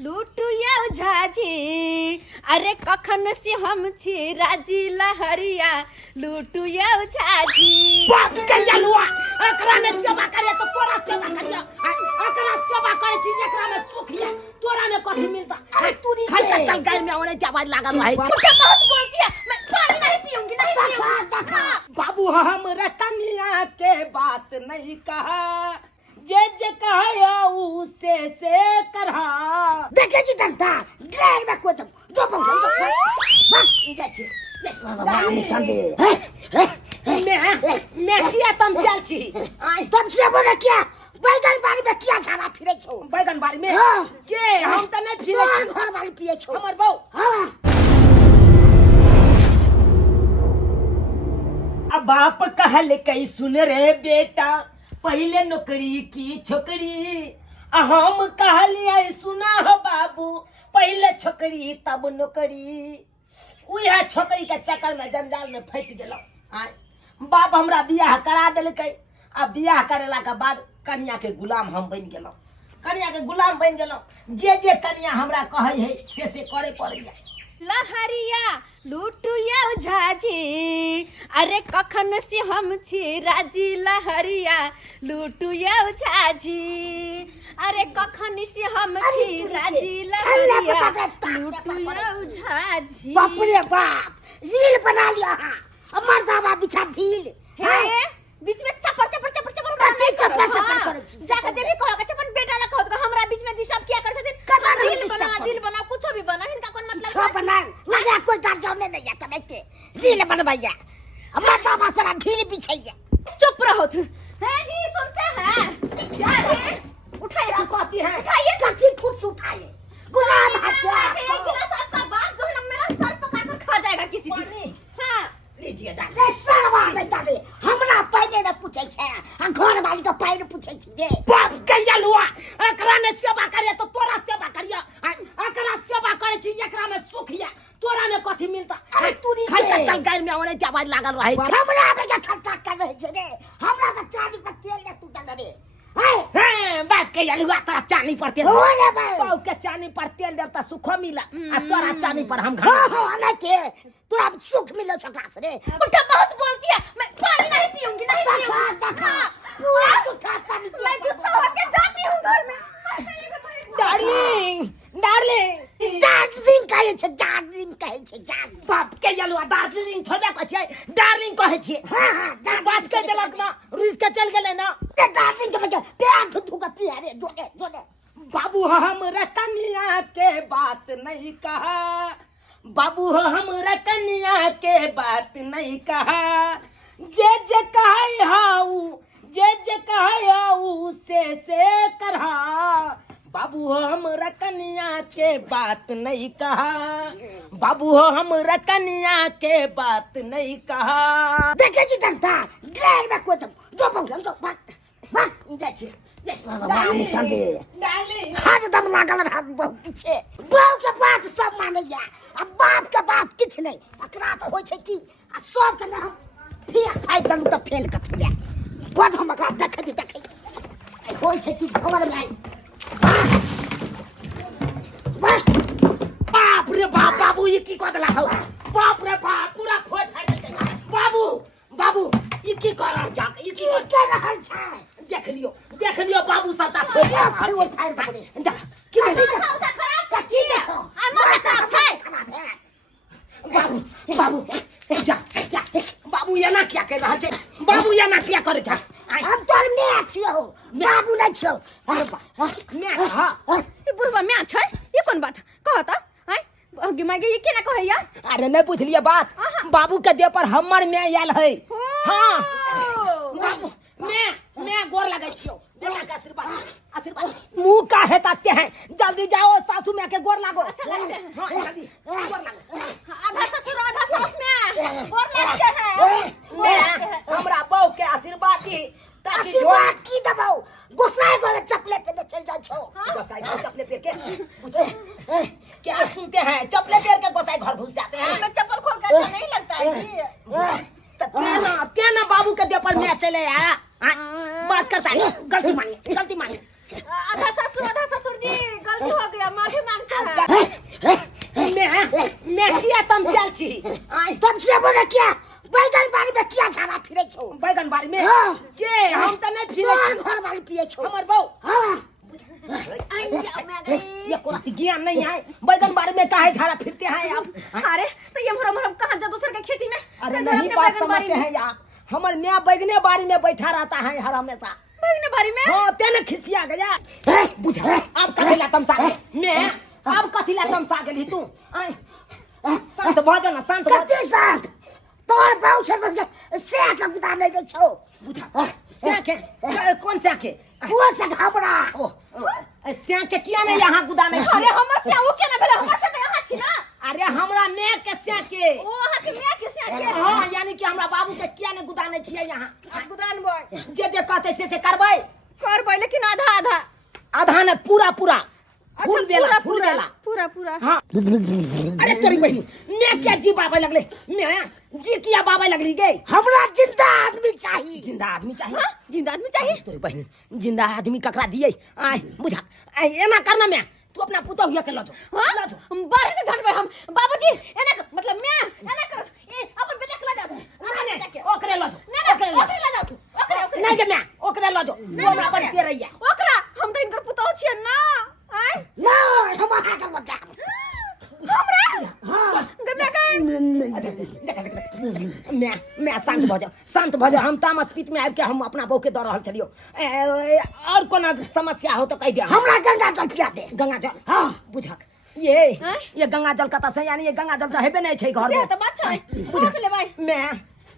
लूटुया झाजी अरे कखन से हम छी राजी लहरिया लूटुया झाजी बाप कहिया लुआ एकरा में सेवा करे तो तोरा सेवा करिया एकरा सेवा करे छी एकरा में सुख है तोरा में कथि मिलता अरे तूरी खल तक गाय में ओने आवाज लागल रहे छोटा बहुत बोलती है मैं पानी नहीं पीऊंगी नहीं पीऊंगी बाबू हम रतनिया के बात नहीं कहा जे कहा उसे से करहा देखे जी तंता गैर में को जो बोल बस देखिए मैं किया तुम चल छी तुम से बोले क्या बैगन बाड़ी में क्या छाना फिरे छो बैगन बाड़ी में हाँ। के हम त नहीं फिरे छी घर वाली पिए छो हमर बहू हां अब बाप कहल कई सुन रे बेटा पहले नौकरी की छोकरी हम कहलिए सुना हो बाबू पहले छोकरी तब नौकरी उहे छोकरी के चक्कर में जंजाल में फंस गेलो आय बाप हमरा बियाह करा देलकै आ बियाह करेला के बाद कन्या के गुलाम हम बन गेलो कन्या के गुलाम बन गेलो जे कन्या हमरा कहै है से करे पड़ैया लहरिया लूटुया झाजी अरे कखन से हम छी राजी लहरिया लूटुया झाजी अरे कखन से हम छी राजी लहरिया लूटुया झाजी बाप रे बाप रील बना लिया मर्दावा बिछा ढील हे बीच में चपर चपर चपर चपर कथि चपर चपर करे छी जाके जे भी कहो के अपन बेटा ला कहो के हमरा बीच में सब क्या कर छथिन कना दिल बना कुछ भी बना इनका कौन मतलब छो बना लगा कोई गार जाने नहीं आता बैठे रील बनवाइया मर्दावा करा ढील बिछैया चुप रहो तुम है जी सुनते हैं क्या है उठाइए कहती है उठाइए कथि खुद उठाए गुलाम हत्या एक गिलास आपका बाप जो है ना मेरा सर पका कर खा जाएगा किसी दिन हां लीजिए डाल रे सरवा नहीं तारे हमरा पहले न पूछै छै आ घर वाली तो पहले पूछै छी रे बाप कहिया लुआ एकरा में सेवा करे तो तोरा सेवा करिया एकरा सेवा करे छी एकरा में सुख है तोरा में कथि मिलता अरे तूरी खल तक गाय में ओने आवाज लागल रहे हमरा में के खर्चा कर रहे छै रे हमरा तो चाली पर तेल ने तू डल रे हैं बाप कहिया लुआ तोरा चानी पर तेल हो रे भाई बाऊ के चानी पर तेल देव त सुख मिला आ तोरा चानी पर हम हो घर हो ना के तोरा सुख मिलो छोटा से रे उठा बहुत बोलती है मैं पानी नहीं पीऊंगी नहीं पीऊंगी देखा पूरा उठा पानी मैं गुस्सा होके जाती हूं घर में डार्लिंग डार्लिंग दार्जिलिंग कहे छै दार्जिलिंग कहे छै जान बाप कहिया लुआ दार्जिलिंग थोड़े कहै छै डार्लिंग कहै छी हां हां बात के देलक ना रुस के चल गेले ना दार्जिलिंग के मजे पेट ठुठु का पिया रे जोड़े जोड़े बाबू हम रतनिया के बात नहीं कहा बाबू हम रतनिया के बात नहीं कहा जे कहे हाऊ जे कहे हाऊ से करहा बाबू हम रतनिया के बात नहीं कहा बाबू हम रतनिया के बात नहीं कहा देखे जी तंता गैर में को जो बोल जो बात बात देखिए डार्लिंग हर दम लागल रहा बहु पीछे बहु के बात सब मानैया अब बाप के बात किछ नहीं एकरा तो होय छै कि आ सब के ना हम फिर खाइ दलु त फेल के फिया बाद हम एकरा देखे होय छै कि घर में आई बस बाप रे बाप बाबू ये की कर देला हो बाप रे बाप पूरा खोज फाड़ देलकै बाबू बाबू ये की कर रहा जा ये की के रहल छै देख लियो बाबू सबटा खोज फाड़ दे की भेलै माथा खराब छै की देखो आ माथा खराब छै बाबू जा बाबू ये ना क्या कर रहा है बाबू ये ना क्या करे था हम तोर मैं छियो बाबू नहीं छियो मैं हां ये बुढ़वा में छै ये कौन बात कहो त हाय गिमागे ये केना कहैया अरे नहीं पूछ लिया बात बाबू के देह पर हमर मैं आयल है हां बाबू मैं गोर लगे छियो बेटा के आशीर्वाद मुंह का है ताकते हैं जल्दी जाओ सासू में के गोर लागो हां जल्दी गोर लागो आधा ससुर आधा सास में गोर लगते हैं हमरा बहू के आशीर्वाद दी ताकि आशीर्वाद की दबाओ गोसाई गोरे चपले पे चल जा छो गोसाई घर चपले पेर के क्या सुनते हैं चपले पेर के गोसाई घर घुस जाते हैं मैं चप्पल खोल के अच्छा नहीं लगता है जी क्या ना बाबू के देह पर मैं चले आया बात करता है गलती मानिए आधा ससुर जी गलती हो गया माफी मांगते हैं। मैं किया तुम चल छी आई तुम से बोले क्या बैगन बाड़ी में क्या झाड़ा फिरे छो बैगन बाड़ी में हाँ। के हम त नहीं फिरे तोर छी घर वाली पिए छो हमर बहू हां आई जाओ मैं गई। ये कौन सी ज्ञान नहीं है बैगन बाड़ी में काहे झाड़ा फिरते हैं आप अरे तो ये हम कहाँ जा दूसरे के खेती में? अरे तो नहीं अपने बात बैगन बाड़ी समझते में। हैं यार हमर मियाँ बैगने बाड़ी में बैठा रहता है हर हमेशा बैगन बाड़ी में? हाँ तेने खिसिया गया बुझा अब कथिला तमसा मैं अब कथिला तमसा गेली तू आई शांत भ जा ना शांत भ कते साथ तोर बहु छे से का गुदा नहीं दे छो बुझा स्याके कौन स्याके वो से घबरा ओ स्याके किया ने यहाँ गुदा नहीं अरे हमर से वो केना भेला? हमर से तो यहाँ छी ना। अरे हमरा मैं के स्याके ओ अहाँ के मैं के से आके हाँ यानी कि हमरा बाबू के किया ने गुदा नहीं छियै यहाँ गुदान बोय जे कहते से करबै करबै, लेकिन आधा आधा। आधा ने पूरा पूरा फूल बेला फूल पूरा बेला पूरा पूरा। हाँ अरे तेरी बहनी मैं क्या जी बाबा लगले मैं जी किया बाबा लगली गई हमरा जिंदा आदमी चाहिए जिंदा आदमी चाहिए हाँ, जिंदा आदमी चाहिए। तोरी बहनी जिंदा आदमी ककरा दिए आय बुझा आय एना करना मैं तू अपना पुता हुआ के ला जो हाँ ला जो हम बाहर से झटबै हम बाबूजी मतलब मैं एना कर ए अपन बेटा के ला जा दो। नहीं ओकरे ला जो नहीं ओकरे ला ओकरे ला जा तू। ओकरे नहीं के मैं ओकरे ला जो वो हमरा पर पे रहिया ओकरा हम तो इनकर पुतौ छियै ना। आय ना हमारा का बता हमरा हां गमे मैं शांत भ जा हम तामस पीत में आब के हम अपना बहू के दऽ रहल छलियो और कोनो समस्या हो तो कह दे हमरा गंगा जल पिया दे गंगा जल हाँ बुझक ये गंगा जल कतऽ से यानी ये गंगा जल तो हेबे नहीं छै घर से में तो बात छै बुझ ले भाई। मैं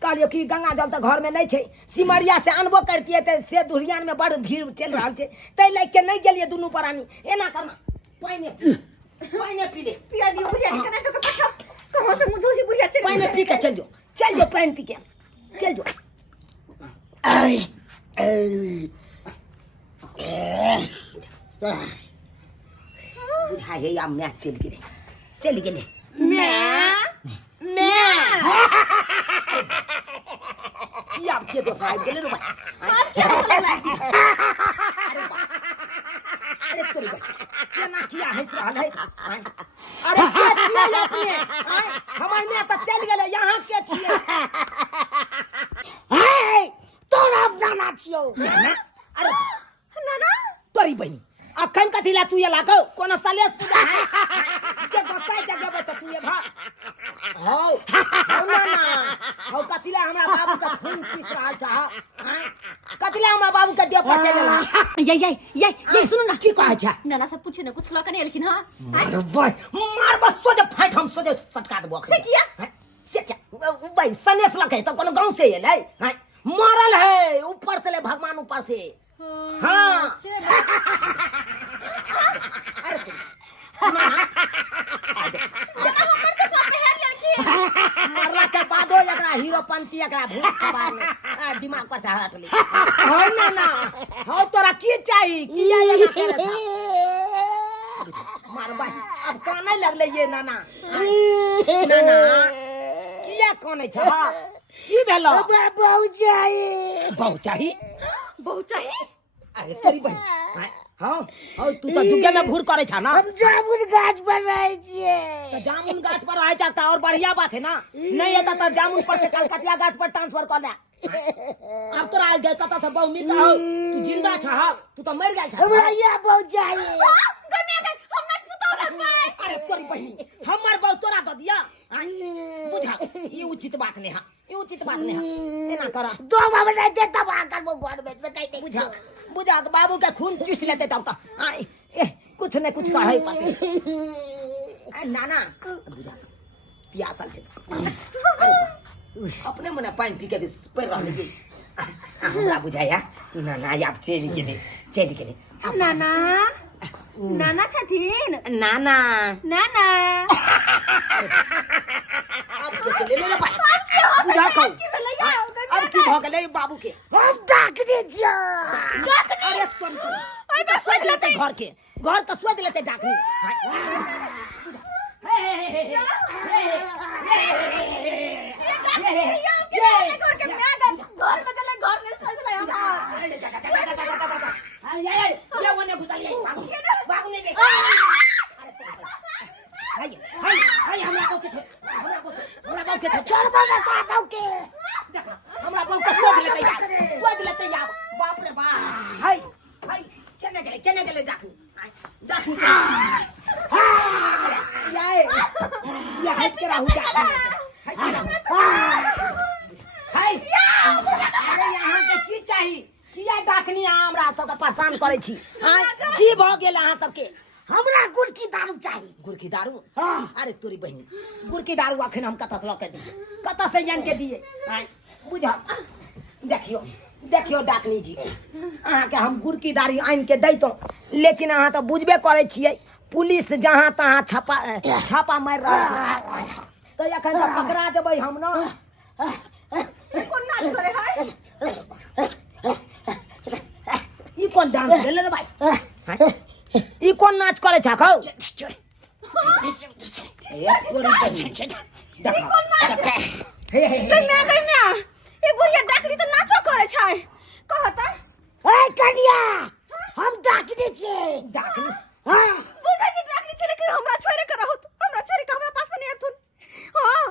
कहलियो कि गंगा जल तो घर में नहीं छै सिमरिया से अनबो करतिए ते से दुरियान में बड़ भीड़ चल रहल छै तै लाग के नहीं गेलिए दुनू प्राणी एना करना पानी पी ले पिया दियो बुझिया के नहीं तो के पछा कहां से मुझोसी बुढ़िया चल पानी पी के चल जो पानी पी के चल जो बुझा है या मैं चल गेले मैं या के तो साहब गेले रे भाई आप क्या लगला अरे तोरी भाई ये ना किया हंस रहा है अरे क्या छिया अपने हमार में तो चल गेले यहाँ के छिया हे तोरा नाना छियो नाना अरे नाना तोरी बहनी अखन कथिला तू ये लाको कोनो सलेस पूजा है जे गोसाई जगह पे तू ये भा हो नाना हो कथिला हमरा बाबू का खून चीस रहा चाह कथिला हमरा बाबू का देह पर चलेला ये सुनो ना की कहै छै नाना से पूछे ना कुछ लकने लेकिन हां अरे भाई मार बस सोजे फाइट हम सोजे सटका देबो से किया से क्या भाई सनेस लके तो कोनो गांव से एलै मरल है ऊपर से ले भगवान ऊपर से हाँ मरला के बादो एकरा हीरोपंती एकरा भूत सवार ने दिमाग पर से हट ली हो ना हो तोरा की चाहिए किया ये करे मार भाई अब काने लगले ये नाना किया काने छ की भेलो बहु चाहिए बहु चाहिए अरे तेरी बहन हाँ तू तो जुगे में घूर करे छा ना हम जामुन गाछ पर रहे छिए तो जामुन गाछ पर रहे जाता और बढ़िया बात है ना नहीं है तो जामुन पर से कलकतिया गाछ पर ट्रांसफर कर ले अब तो राज गए कता से बहु मित हो तू जिंदा छ तू तो मर गेल छ हमरा ये बहु चाहिए गमे गए हम मत पुतौ रखबै। अरे तोरी बहनी हमर बहु तोरा द दिया बुझा ये उचित बात नहीं है ये उचित बात नहीं है एना करा दो बाबा नहीं देता भाकर वो घर में से कहीं बुझा तो बाबू का खून चूस लेते तब तो कुछ न कुछ कहे पाते नाना बुझा प्यासल छे अपने मने पानी पी के भी पड़ रहले की हमरा बुझाया नाना आप चल गेले नाना नाना छथिन नाना अब के चले ले भाई बुझा को अब की भ गेले बाबू के हम डाक दे छिए अरे तुम आई तो सोच लेते घर का सोच लेते डाकनी घर में चले घर में सोच ले हम ये वो ने घुसा लिया बाबू ने का बहु के देखा हमरा बहु के सोच लेते यार बाप रे बाप हाय हाय केने गेले डाकू याय या हट के रहू हाय अरे यहाँ के की चाही किया डाकनी हमरा सब परेशान करे छी हां की भ गेल अहाँ सबके हमरा गुड़ की दारू चाहिए। गुड़ की दारू हाँ। अरे तोरी बहन गुड़ की दारू अखन हम कत से लके दिए कत से जान के दिए हां बुझा देखियो डाकनी जी अहाँ के हम गुड़ की दारू आन के दैतो लेकिन अहाँ तो बुझबे करे छियै पुलिस जहाँ तहाँ छापा मार रहा है तो अखन जब पकड़ा देबै हम ना कौन नाच करे है ई कौन डांस भेलै रे भाई ई कौन नाच करे छाखौ कन्या ये बुढ़िया डाकनी तो नाचो करे छै कहता ए कन्या हम डाकनी छे। डाकनी हां बुझै छी डाकनी छै लेकिन हमरा छोड़े के रहत हमरा छोड़े के हमरा पास में नहीं अथुन हां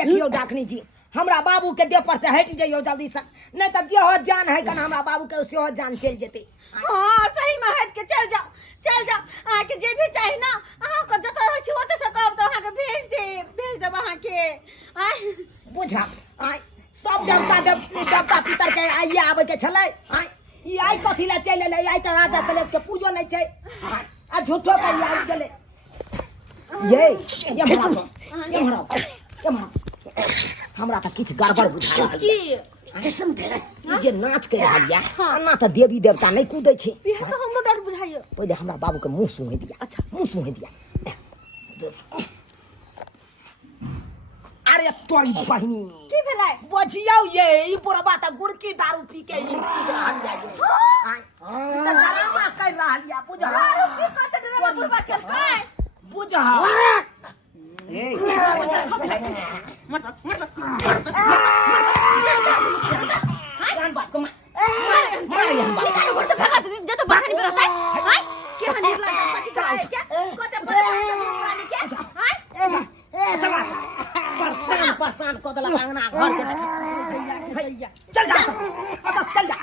देखियो डाकनी जी हमरा बाबू के देह पर से हट जाइयो जल्दी से नहीं तो जे हो जान है कन हमरा बाबू के से हो जान चल जेते हां सही में हट के चल जाओ आ के जे भी चाहि ना अहाँ को जता रहै छी ओते से कहब तो अहाँ के भेज देब अहाँ के आय बुझा आय सब देवता पितर के आइए आबे के छलै आय ई आई कथी ला चल ले आई त राजा सलेस के पूजो नहीं छै आ झूठो के आई गेले ये हमरा त किछ गड़बड़ बुझा रहल की जिसम दे जे नाच के रहल या ना त देवी देवता नहीं कूदै छै बिहा तो हमरो डर बुझाइयो पहिले हमरा बाबू के मुंह सूंघ दिया अच्छा मुंह सूंघ दिया अरे तोरी बहिनी की भेलै बजियौ ये ई बुढ़वा त गुड़की दारू पी के ई पी रहल या ये ड्रामा कर रहल या बुझा दारू पी के त डरा बुढ़वा केलकै बुझा ए जान बात को मार या बात भगा दे जे तो बाहर निकल है हाय के हनी लगा पति चाहे क्या कोते परेशान के हाय चला परेशान को दला अंगना घर के चल जा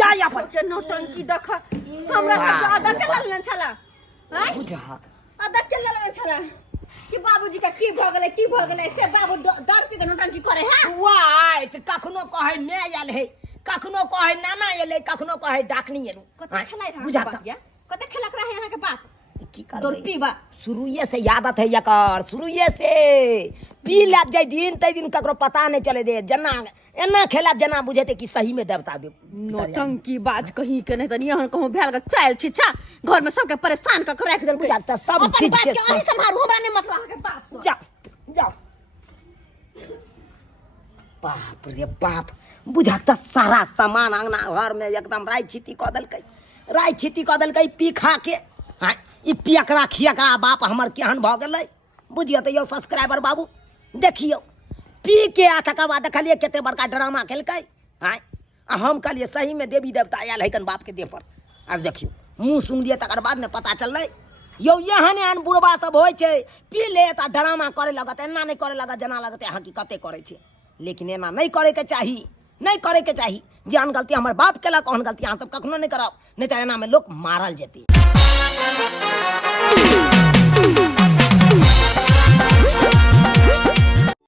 जा या पर के नौटंकी देख हमरा सब आदत के लगलन छला हाय बुझा आदत के लगलन छला कि बाबूजी का की भ गेलै से बाबू दारू पी के नौटंकी करे है वाई त कखनो कहे मैं आयल है कखनो कहे नाना एले कखनो कहे डाकनी एलू कते खेलाइ रहा बुझा बाप या कते खेलक रहे यहाँ के बाप की कर दारू पीबा शुरुए से आदत है यकर शुरुए से पी ला जाय दिन तै दिन ककरो पता नहीं चले दे जना एना खेला जना बुझेते कि सही में देवता दे नौटंकी बाज कहीं के नहीं तनी यहाँ कहूँ भेल के चाल छिछा घर में सबके परेशान क के रख देल बुझा त सब अपन चीज बात के के अही संभारू हमरा नहीं मतलब अहाँ के बात जा बाप रे बाप बुझा त सारा सामान अंगना घर में एकदम राय छिती क देलकै पी खा के हां ई पियकरा खियकरा बाप हमर केहन भ गेलै बुझियो त यो सब्सक्राइबर बाबू देखियो पी के आ तकर बाद देखलिए केते बड़का ड्रामा केलकै हां आ हम कहलिए सही में देवी देवता आयल है कन बाप के देह पर अब देखियो मुंह सुन लिए तकर बाद में पता चललै यो यहाँ आन बुढ़वा सब होइ छै पी ले त ड्रामा करे लगत एना नहीं करे लगत जना लगत अहाँ की कते करे छै लेकिन एना नहीं करे के चाही जे अन गलती हमर बाप केलक ओहन गलती अहाँ सब कखनो नहीं करब नहीं त एना में लोग मारल जेतै।